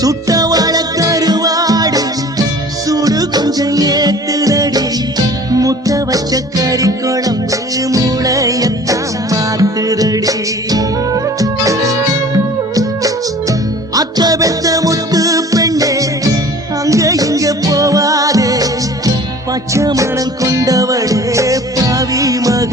சுட்ட வாழ கருவாடு சுடு கொஞ்சம் ஏத்துதடி முட்டை வச்ச கறி குழம்பு மூளையத்தான் மாத்துதடி அத்த பெத்த முத்து பெண்ணே அங்க இங்க போவாதே பச்சை மனம் கொண்டவளே பாவி மக